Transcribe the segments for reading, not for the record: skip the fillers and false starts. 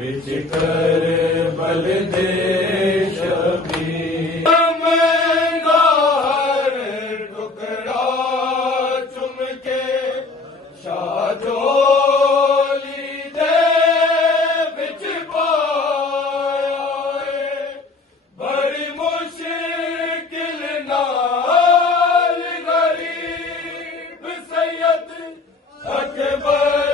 विच कर बल देश भी मंगार टुकड़ा चुम के शाजोली दे विच पाया है। बड़ी मुश्किल नाल गरीब सैयद अकबर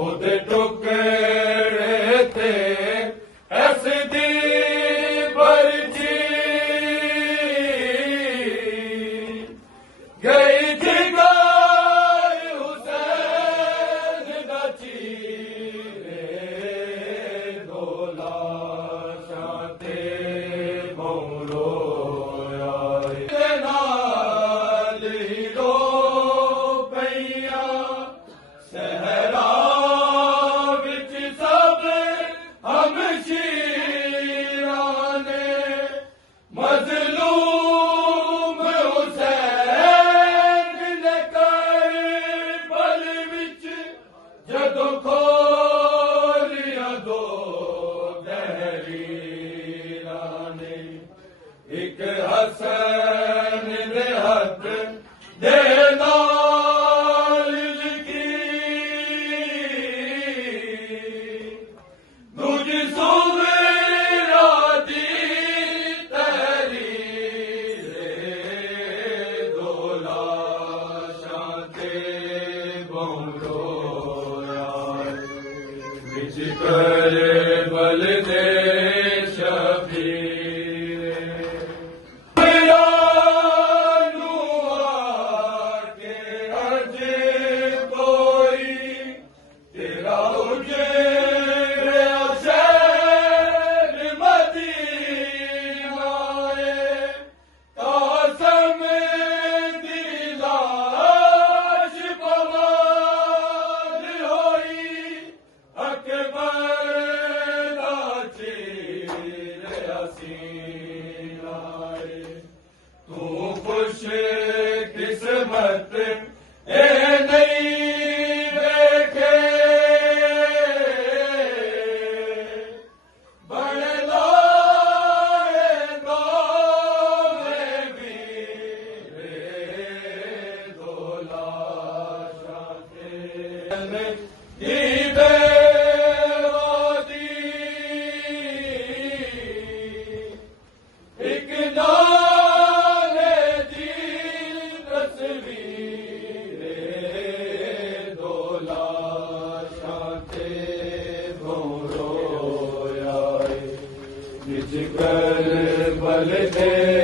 ਉਹਦੇ ਟੁਕੜੇ ਤੇ ਐਸ ਦੀ ਵਰਜੀ ਗਈ ਜਿਗਰ ਹੁਸੈਨ ਦਾ ਚੀਰੇ ਦੋ ਲਾਸ਼ਾਂ ਤੇ ਬੋਲੋਇਆ ਤੇ ਨਾਲ ਹੀ ਰੋ ਪਈਆਂ ਸਹਿਰਾ ਮਜ਼ਲੂਮ ਹੁਸੈਨ ਨੇ ਕਰਬਲ ਵਿੱਚ ਜਦੋਂ ਖੋਲਿਆ ਦੋ ਦਹਿਲੀਰਾਂ ਨੇ ਇੱਕ ਹਸਨ ਦੇ ਹੱਥ ਦੇ ਨਾਲ ਲਿਖੀ ਦੂਜੀ विच कर बल देश के अज कोई तेरा उजड़ शहर मदीना कासम दी लाश पवार होई अकबर दा चेहरा सीना तू खुश किस्मत ए नहीं देखे बड़े लाए में वीरे दो लाशां ते एक नाले दी तस्वीर दो लाशां ते रोया विच कर बल दे